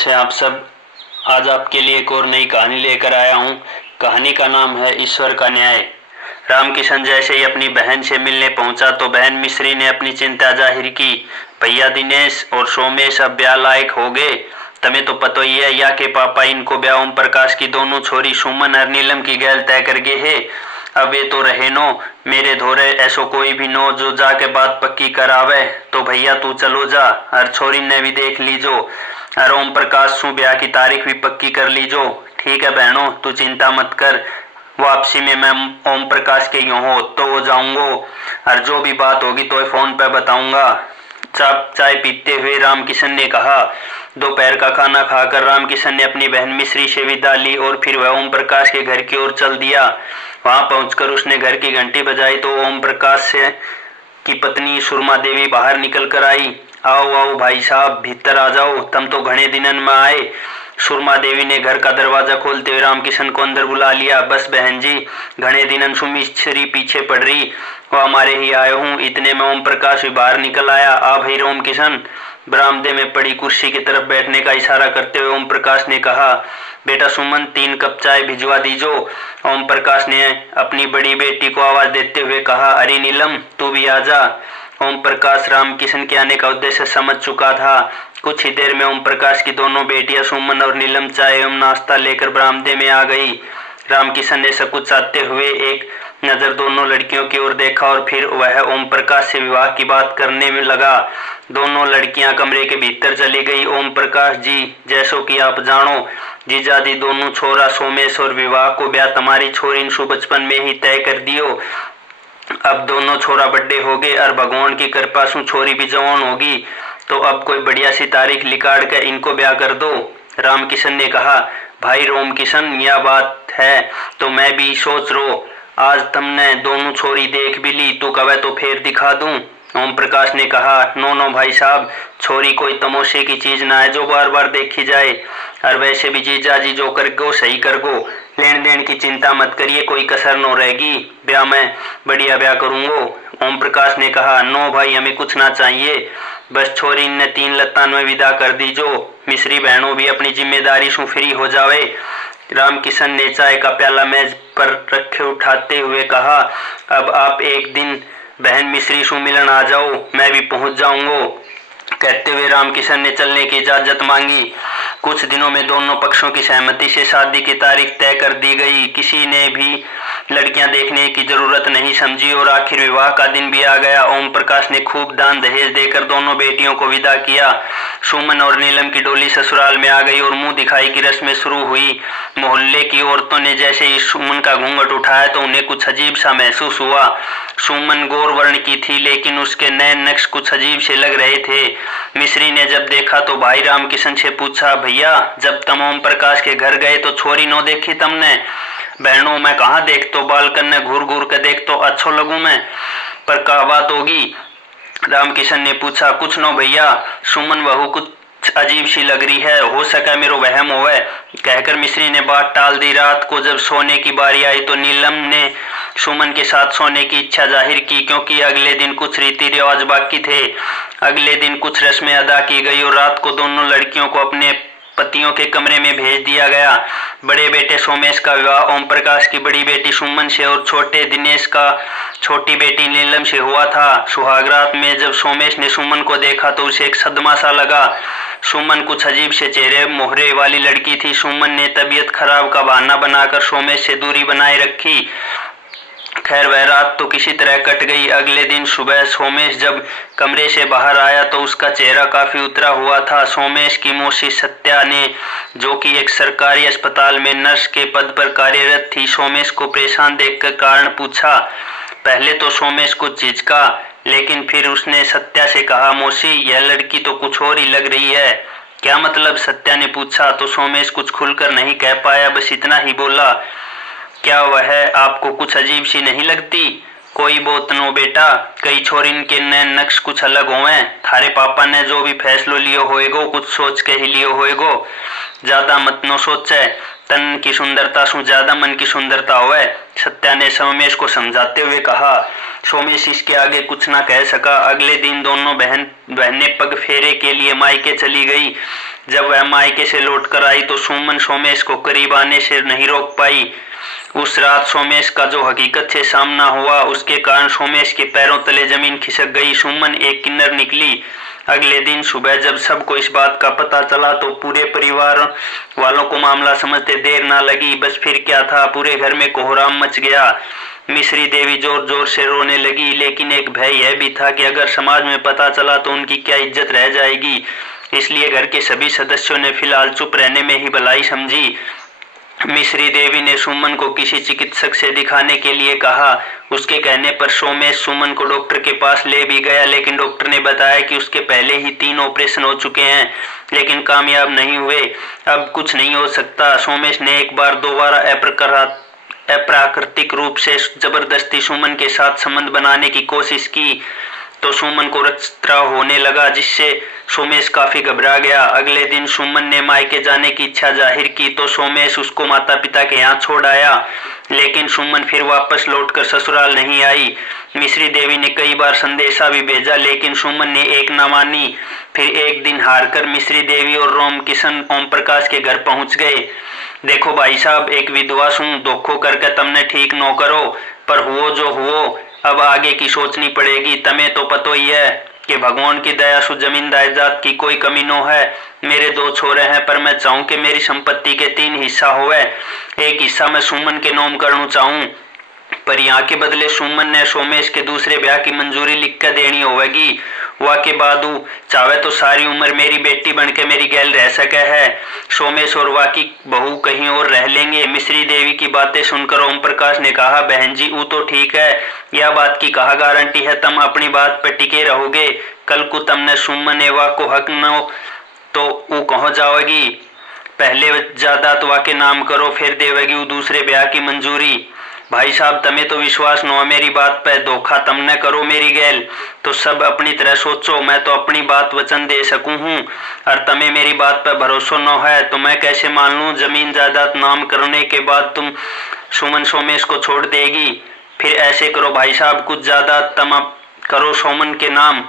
कैसे आप सब। आज आपके लिए एक और नई कहानी लेकर आया हूँ। कहानी का नाम है ईश्वर का न्याय। रामकिशन जैसे ही अपनी बहन से मिलने पहुंचा तो बहन मिश्री ने अपनी चिंता जाहिर की। भैया दिनेश और सोमेश अब ब्याह लायक हो गए। तुम्हें तो पता ही है या के पापा इनको ब्याह ओम प्रकाश की दोनों छोरी सुमन और नीलम की गैल तय कर गए है। अब वे तो रहे नो मेरे धोरे ऐसो कोई भी नो जो जाके बात पक्की करावे। तो भैया तू चलो जा और छोरी ने भी देख लीजो और ओम प्रकाश सु ब्याह की तारीख भी पक्की कर लीजो। ठीक है बहनों, तू चिंता मत कर। वापसी में मैं ओम प्रकाश के यूं हो तो वो जाऊंगा और जो भी बात होगी तो फोन पर बताऊंगा। चाय पीते हुए रामकिशन ने कहा। दोपहर का खाना खाकर रामकिशन ने अपनी बहन मिश्री से विदा ली और फिर वह ओम प्रकाश के घर की ओर चल दिया। वहां पहुंचकर उसने घर की घंटी बजाई तो ओम प्रकाश से की पत्नी सुरमा देवी बाहर निकल कर आई। आओ आओ भाई साहब, भीतर आ जाओ, तुम तो घने दिनन में आए। सुरमा देवी ने घर का दरवाजा खोलते हुए रामकिशन को अंदर बुला लिया। बस बहन जी, घने दिनन सुमिश्री पीछे पड़ रही, वो हमारे ही आए हूँ। इतने में ओम प्रकाश भी बाहर निकल आया। आ भाई रामकिशन। बरामदे में पड़ी कुर्सी की तरफ बैठने का इशारा करते हुए ओम प्रकाश ने कहा। बेटा सुमन, 3 कप चाय भिजवा दीजो। ओम प्रकाश ने अपनी बड़ी बेटी को आवाज देते हुए कहा। अरे नीलम, तू भी आ जा। ओम प्रकाश रामकिशन के आने का उद्देश्य समझ चुका था। कुछ ही देर में ओम प्रकाश की दोनों बेटियां सुमन और नीलम चाय एवं नाश्ता लेकर बरामदे में आ गई। रामकिशन ने सब कुछ चाहते हुए एक नजर दोनों लड़कियों की ओर देखा और फिर वह ओम प्रकाश से विवाह की बात करने में लगा। दोनों लड़कियां कमरे के भीतर चली गई। ओम प्रकाश जी, जैसो कि आप जानो जीजाजी दोनों छोरा सोमेश और विवाह को ब्याह तुम्हारी छोरी सु बचपन में ही तय कर दियो। अब दोनों छोरा बड़े हो गए और भगवान की कृपा से छोरी भी जवान होगी, तो अब कोई बढ़िया सी तारीख निकाल कर इनको ब्याह कर दो। रामकिशन ने कहा। भाई रामकिशन, यह बात है तो मैं भी सोच रो। आज तुमने दोनों छोरी देख भी ली, तो कवे तो फिर दिखा दूं। ओम प्रकाश ने कहा। नो नो भाई साहब, छोरी कोई तमोशे की चीज ना है जो बार बार देखी जाए, और वैसे भी जीजाजी जो कर गो सही कर गो। लेन देन की चिंता मत करिए, कोई कसर न रहेगी। ब्याह में बढ़िया ब्याह करूंगा। ओम प्रकाश ने कहा। नो भाई, हमें कुछ ना चाहिए, बस छोरी ने 3 लत्तान में विदा कर दीजो। मिश्री बहनों भी अपनी जिम्मेदारी से फ्री हो जावे। रामकिशन ने चाय का प्याला मेज पर रखे उठाते हुए कहा। अब आप एक दिन बहन मिश्री से मिलन आ जाओ, मैं भी पहुंच जाऊंगा। कहते हुए रामकिशन ने चलने की इजाजत मांगी। कुछ दिनों में दोनों पक्षों की सहमति से शादी की तारीख तय कर दी गई। किसी ने भी लड़कियां देखने की जरूरत नहीं समझी और आखिर विवाह का दिन भी आ गया। ओम प्रकाश ने खूब दान दहेज देकर दोनों बेटियों को विदा किया। सुमन और नीलम की डोली ससुराल में आ गई और मुंह दिखाई की रस्में शुरू हुई। मोहल्ले की औरतों ने जैसे ही सुमन का घूंघट उठाया तो उन्हें कुछ अजीब सा महसूस हुआ। सुमन गौर वर्ण की थी, लेकिन उसके नैन नक्श कुछ अजीब से लग रहे थे। मिश्री ने जब देखा तो भाई रामकिशन से पूछा। भैया, जब तुम ओम प्रकाश के घर गए तो छोरी नो देखी तुमने? बहनों, मैं कहाँ देख, तो बालकन में घूर घूर के देख तो अच्छो लगूं मैं, पर क्या बात होगी? रामकिशन ने पूछा। कुछ नो भैया, सुमन बहू कुछ अजीब सी लग रही है, हो सका मेरो वहम होवे, कहकर मिश्री ने बात टाल दी। रात को जब सोने की बारी आई तो नीलम ने सुमन के साथ सोने की इच्छा जाहिर की, क्योंकि अगले दिन कुछ रीति रिवाज बाकी थे। अगले दिन कुछ रस्में अदा की गई और रात को दोनों लड़कियों को अपने पतियों के कमरे में भेज दिया गया। बड़े बेटे सोमेश का विवाह ओम प्रकाश की बड़ी बेटी सुमन से और छोटे दिनेश का छोटी बेटी नीलम से हुआ था। सुहागरात में जब सोमेश ने सुमन को देखा तो उसे एक सदमा सा लगा। सुमन कुछ अजीब से चेहरे मोहरे वाली लड़की थी। सुमन ने तबीयत खराब का बहाना बनाकर सोमेश से दूरी बनाए रखी। खैर, वह रात तो किसी तरह कट गई। अगले दिन सुबह सोमेश जब कमरे से बाहर आया तो उसका चेहरा काफी उतरा हुआ था। सोमेश की मौसी सत्या ने, जो कि एक सरकारी अस्पताल में नर्स के पद पर कार्यरत थी, सोमेश को परेशान देखकर कारण पूछा। पहले तो सोमेश कुछ झिझका, लेकिन फिर उसने सत्या से कहा। मौसी, यह लड़की तो कुछ और ही लग रही है। क्या मतलब? सत्या ने पूछा। तो सोमेश कुछ खुलकर नहीं कह पाया, बस इतना ही बोला। क्या वह आपको कुछ अजीब सी नहीं लगती? कोई बात नो बेटा, कई छोरिन के नैन नक्श कुछ अलग होवे। थारे पापा ने जो भी फैसलो लियो होएगो कुछ सोच के ही लियो होएगो। ज्यादा मत नो सोचे, तन की सुंदरता सु ज्यादा मन की सुंदरता होवे। सत्या ने सोमेश को समझाते हुए कहा। सोमेश इसके आगे कुछ ना कह सका। अगले दिन दोनों बहनें पग फेरे के लिए मायके चली गई। जब वह मायके से लौटकर आई तो सुमन सोमेश को करीब आने से नहीं रोक पाई। उस रात सोमेश का जो हकीकत से सामना हुआ उसके कारण सोमेश के पैरों तले जमीन खिसक गई। सुमन एक किन्नर निकली। अगले दिन सुबह जब सबको इस बात का पता चला तो पूरे परिवार वालों को मामला समझते देर ना लगी। बस फिर क्या था, पूरे घर में कोहराम मच गया। मिश्री देवी जोर जोर से रोने लगी, लेकिन एक भय यह भी था कि अगर समाज में पता चला तो उनकी क्या इज्जत रह जाएगी। इसलिए घर के सभी सदस्यों ने फिलहाल चुप रहने में ही भलाई समझी। मिश्री देवी ने सुमन को किसी चिकित्सक से दिखाने के लिए कहा। उसके कहने पर सोमेश सुमन को डॉक्टर के पास ले भी गया, लेकिन डॉक्टर ने बताया कि उसके पहले ही 3 ऑपरेशन हो चुके हैं, लेकिन कामयाब नहीं हुए। अब कुछ नहीं हो सकता। सोमेश ने एक बार 2 बार अप्राकृतिक रूप से जबरदस्ती सुमन के साथ संबंध बनाने की कोशिश की तो सुमन को रक्तस्राव होने लगा, जिससे सोमेश काफी घबरा गया। अगले दिन सुमन ने मायके जाने की इच्छा जाहिर की तो सोमेश उसको माता पिता के यहाँ छोड़ आया, लेकिन सुमन फिर वापस लौटकर ससुराल नहीं आई। मिश्री देवी ने कई बार संदेशा भी भेजा, लेकिन सुमन ने एक न मानी। फिर एक दिन हारकर मिश्री देवी और राम किशन ओम प्रकाश के घर पहुंच गए। देखो भाई साहब, एक विधवा हूं, धोखो करके तुमने ठीक न करो, पर हुओ जो हुओ, अब आगे की सोचनी पड़ेगी। तमें तो पतो ही है कि भगवान की दया से जमीन जायदाद की कोई कमी न है। मेरे 2 छोरे हैं, पर मैं चाहूं कि मेरी संपत्ति के 3 हिस्सा होवे। एक हिस्सा मैं सुमन के नाम करना चाहूं, पर यहाँ के बदले सुमन ने सोमेश के दूसरे ब्याह की मंजूरी लिख कर देनी होगी। वह के बाद चाहे तो सारी उम्र मेरी बेटी बनके मेरी गैल रह सके है। सोमेश और वह की बहू कहीं और रह लेंगे। मिश्री देवी की बातें सुनकर ओम प्रकाश ने कहा, बहन जी वो तो ठीक है, यह बात की कहा गारंटी है तुम अपनी बात पर टिके रहोगे? कल को तुमने सुमन एवा को हक न तो वो कहो जाओगी। पहले जायदाद वा के नाम करो, फिर देवेगी वो दूसरे ब्याह की मंजूरी। भाई साहब, तमें तो विश्वास न हो मेरी बात पे, धोखा तुमने करो मेरी गैल तो सब अपनी तरह सोचो। मैं तो अपनी बात वचन दे सकूं हूँ, और तमें मेरी बात पे भरोसा न है तो मैं कैसे मान लूं जमीन जायदाद नाम करने के बाद तुम सुमन सोमेश को छोड़ देगी? फिर ऐसे करो भाई साहब, कुछ जायदाद तुम करो सोमन के नाम,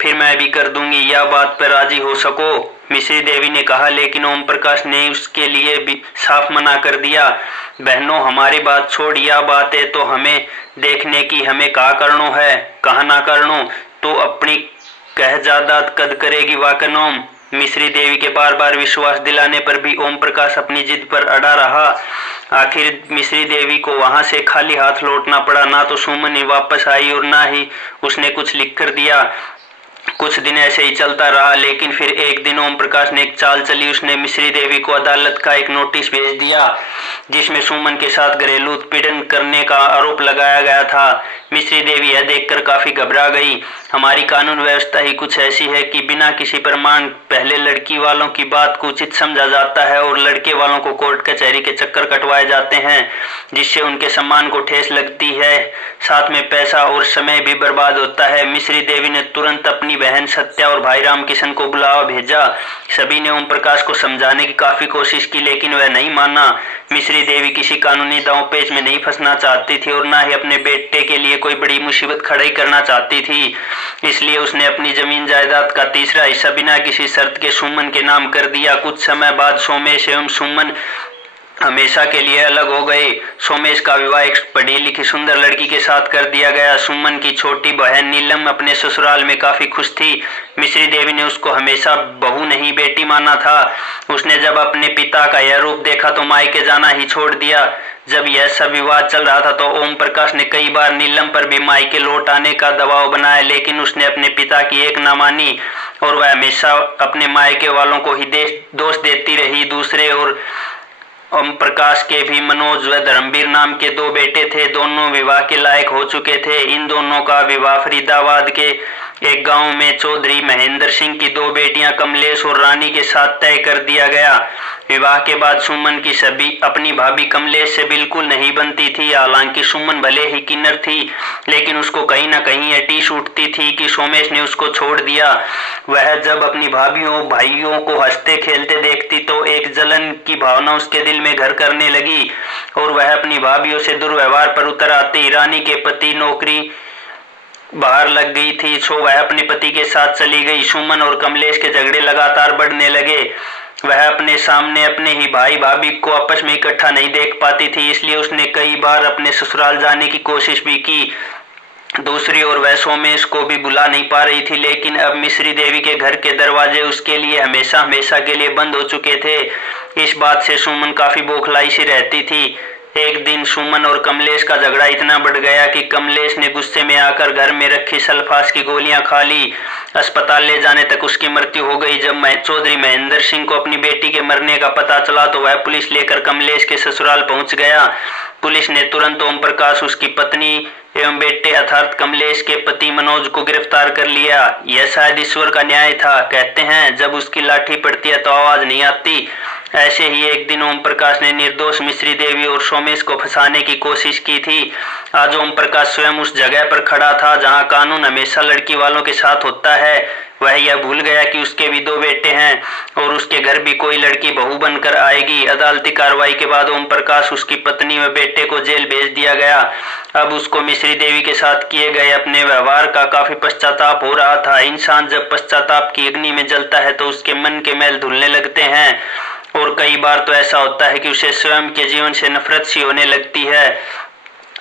फिर मैं भी कर दूंगी। यह बात पर राजी हो सको? मिश्री देवी ने कहा, लेकिन ओम प्रकाश ने उसके लिए भी साफ मना कर दिया। बहनों, हमारी बात छोड़, यह बात है तो हमें देखने की, हमें कहा करनो है, कहा ना करनो। तो अपनी कह जायदाद कद करेगी वाकई नोम। मिश्री देवी के बार बार विश्वास दिलाने पर भी ओम प्रकाश अपनी जिद पर अड़ा रहा। आखिर मिश्री देवी को वहां से खाली हाथ लौटना पड़ा। ना तो सुमन ही वापस आई और ना ही उसने कुछ लिख कर दिया। कुछ दिन ऐसे ही चलता रहा, लेकिन फिर एक दिन ओम प्रकाश ने एक चाल चली। उसने मिश्री देवी को अदालत का एक नोटिस भेज दिया जिसमें सुमन के साथ घरेलू उत्पीड़न करने का आरोप लगाया गया था। मिश्री देवी यह देखकर काफी घबरा गई। हमारी कानून व्यवस्था ही कुछ ऐसी है कि बिना किसी प्रमाण पहले लड़की वालों की बात को उचित समझा जाता है और लड़के वालों को कोर्ट कचहरी के चक्कर कटवाए जाते हैं, जिससे उनके सम्मान को ठेस लगती है, साथ में पैसा और समय भी बर्बाद होता है। मिश्री देवी ने तुरंत अपनी बहन सत्या और भाई राम किशन को बुलावा भेजा। सभी ने ओम प्रकाश को समझाने की काफी कोशिश की, लेकिन वह नहीं माना। मिश्री देवी किसी कानूनी दांवपेच में नहीं फंसना चाहती थी और ना ही अपने बेटे के लिए कोई बड़ी मुसीबत खड़ी करना चाहती थी। इसलिए उसने अपनी जमीन जायदाद का 3रा हिस्सा बिना किसी शर्त के सुमन के नाम कर दिया। कुछ समय बाद सोमेश एवं सुमन हमेशा के लिए अलग हो गए। सोमेश का विवाह एक पढ़ी लिखी सुंदर लड़की के साथ कर दिया गया। सुमन की छोटी बहन नीलम अपने ससुराल में काफी खुश थी। मिश्री देवी ने उसको हमेशा बहू नहीं बेटी माना था। उसने जब अपने पिता का यह रूप देखा तो मायके जाना ही छोड़ दिया। जब यह सब विवाद चल रहा था तो ओम प्रकाश ने कई बार नीलम पर भी मायके लौट आने का दबाव बनाया, लेकिन उसने अपने पिता की एक न मानी और वह हमेशा अपने मायके वालों को ही दोष देती रही। दूसरे और ओम प्रकाश के भी मनोज व धर्मवीर नाम के 2 बेटे थे। दोनों विवाह के लायक हो चुके थे। इन दोनों का विवाह फरीदाबाद के एक गांव में चौधरी महेंद्र सिंह की 2 बेटियां कमलेश और रानी के साथ तय कर दिया गया। विवाह के बाद सुमन की सभी अपनी भाभी कमलेश से बिल्कुल नहीं बनती थी। हालांकि सुमन भले ही किन्नर थी, लेकिन उसको कहीं ना कहीं यह टीस उठती थी कि सोमेश ने उसको छोड़ दिया। वह जब अपनी भाभियों भाइयों को हंसते खेलते देखती तो एक जलन की भावना उसके दिल में घर करने लगी और वह अपनी भाभियों से दुर्व्यवहार पर उतर आती। रानी के पति नौकरी बाहर लग गई थी, सो वह अपने पति के साथ चली गई। सुमन और कमलेश के झगड़े लगातार बढ़ने लगे। वह अपने सामने अपने ही भाई भाभी को आपस में इकट्ठा नहीं देख पाती थी, इसलिए उसने कई बार अपने ससुराल जाने की कोशिश भी की। दूसरी ओर वह सोमेश को भी बुला नहीं पा रही थी, लेकिन अब मिश्री देवी के घर के दरवाजे उसके लिए हमेशा हमेशा के लिए बंद हो चुके थे। इस बात से सुमन काफी बौखलाई सी रहती थी। एक दिन सुमन और कमलेश का झगड़ा इतना बढ़ गया कि कमलेश ने गुस्से में आकर घर में रखी सल्फास की गोलियां खा ली। अस्पताल ले जाने तक उसकी मृत्यु हो गई। जब चौधरी महेंद्र सिंह को अपनी बेटी के मरने का पता चला तो वह पुलिस लेकर कमलेश के ससुराल पहुंच गया। पुलिस ने तुरंत ओम प्रकाश, उसकी पत्नी एवं बेटे अर्थात कमलेश के पति मनोज को गिरफ्तार कर लिया। यह शायद ईश्वर का न्याय था। कहते हैं जब उसकी लाठी पड़ती है तो आवाज नहीं आती। ऐसे ही एक दिन ओम प्रकाश ने निर्दोष मिश्री देवी और सोमेश को फंसाने की कोशिश की थी। आज ओम प्रकाश स्वयं उस जगह पर खड़ा था जहां कानून हमेशा लड़की वालों के साथ होता है। वह यह भूल गया कि उसके भी 2 बेटे हैं और उसके घर भी कोई लड़की बहू बनकर आएगी। अदालती कार्रवाई के बाद ओम प्रकाश, उसकी पत्नी व बेटे को जेल भेज दिया गया। अब उसको मिश्री देवी के साथ किए गए अपने व्यवहार का काफी पश्चाताप हो रहा था। इंसान जब पश्चाताप की अग्नि में जलता है तो उसके मन के मैल धुलने लगते हैं और कई बार तो ऐसा होता है कि उसे स्वयं के जीवन से नफरत सी होने लगती है।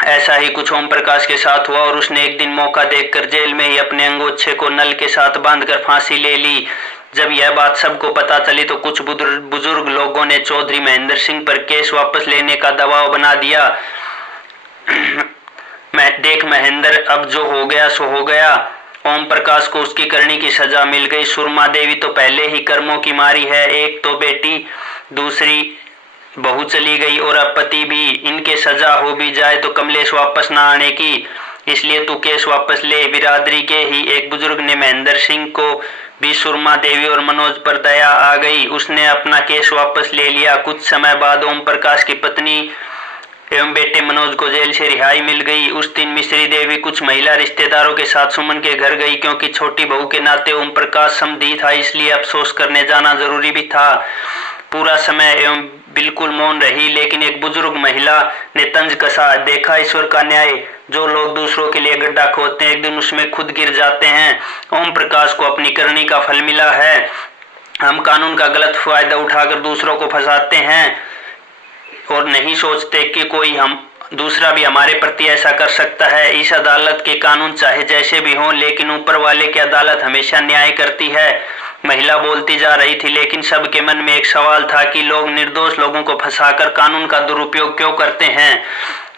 ऐसा ही कुछ ओम प्रकाश के साथ हुआ और उसने एक दिन मौका देखकर जेल में ही अपने अंगोच्छे को नल के साथ बांधकर फांसी ले ली। जब यह बात सबको पता चली तो कुछ बुजुर्ग लोगों ने चौधरी महेंद्र सिंह पर केस वापस लेने का दबाव बना दिया। देख महेंद्र, अब जो हो गया सो हो गया। ओम प्रकाश को उसकी करनी की सजा मिल गई। सुरमा देवी तो पहले ही कर्मों की मारी है। एक तो बेटी, दूसरी बहू चली गई और अब पति भी। इनके सजा हो भी जाए तो कमलेश वापस ना आने की, इसलिए तू केस वापस ले। बिरादरी के ही एक बुजुर्ग ने महेंद्र सिंह को भी सुरमा देवी और मनोज पर दया आ गई। उसने अपना केस वापस ले लिया। कुछ समय बाद ओम प्रकाश की पत्नी एवं बेटे मनोज को जेल से रिहाई मिल गई। उस दिन मिश्री देवी कुछ महिला रिश्तेदारों के साथ सुमन के घर गई, क्योंकि छोटी बहू के नाते ओम प्रकाश समधी था, इसलिए अफसोस करने जाना जरूरी भी था। पूरा समय एवं बिल्कुल मौन रही, लेकिन एक बुजुर्ग महिला ने तंज कसा, देखा ईश्वर का न्याय। जो लोग दूसरों के लिए गड्ढा खोदते हैं एक दिन उसमें खुद गिर जाते हैं। ओम प्रकाश को अपनी करनी का फल मिला है। हम कानून का गलत फायदा उठाकर दूसरों को फंसाते हैं और नहीं सोचते कि कोई दूसरा भी हमारे प्रति ऐसा कर सकता है। इस अदालत के कानून चाहे जैसे भी हों, लेकिन ऊपर वाले की अदालत हमेशा न्याय करती है। महिला बोलती जा रही थी, लेकिन सबके मन में एक सवाल था कि लोग निर्दोष लोगों को फंसाकर कानून का दुरुपयोग क्यों करते हैं।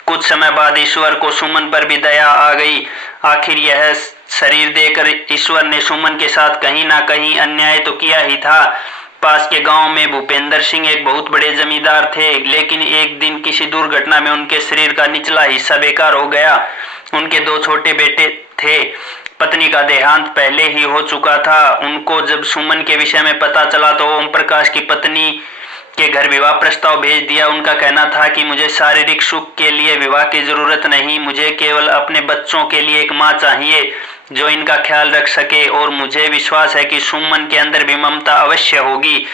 कुछ समय बाद ईश्वर को सुमन पर भी दया आ गई। आखिर यह शरीर देकर ईश्वर ने सुमन के साथ कहीं ना कहीं अन्याय तो किया ही था। पास के गांव में भूपेंद्र सिंह एक बहुत बड़े जमींदार थे, लेकिन एक दिन किसी दुर्घटना में उनके शरीर का निचला हिस्सा बेकार हो गया। उनके 2 छोटे बेटे थे। पत्नी का देहांत पहले ही हो चुका था। उनको जब सुमन के विषय में पता चला तो ओम प्रकाश की पत्नी के घर विवाह प्रस्ताव भेज दिया। उनका कहना था कि मुझे शारीरिक सुख के लिए विवाह की जरूरत नहीं, मुझे केवल अपने बच्चों के लिए एक माँ चाहिए जो इनका ख्याल रख सके, और मुझे विश्वास है कि सुमन के अंदर भी ममता अवश्य होगी,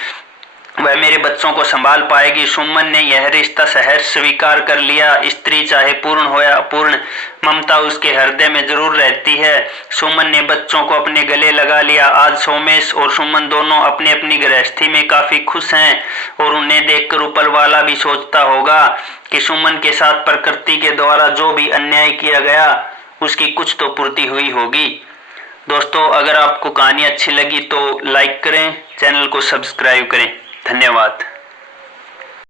वह मेरे बच्चों को संभाल पाएगी। सुमन ने यह रिश्ता सहर्ष स्वीकार कर लिया। स्त्री चाहे पूर्ण हो या अपूर्ण, ममता उसके हृदय में जरूर रहती है। सुमन ने बच्चों को अपने गले लगा लिया। आज सोमेश और सुमन दोनों अपनी अपनी गृहस्थी में काफी खुश हैं और उन्हें देखकर ऊपर वाला भी सोचता होगा कि सुमन के साथ प्रकृति के द्वारा जो भी अन्याय किया गया उसकी कुछ तो पूर्ति हुई होगी। दोस्तों, अगर आपको कहानी अच्छी लगी तो लाइक करें, चैनल को सब्सक्राइब करें। धन्यवाद।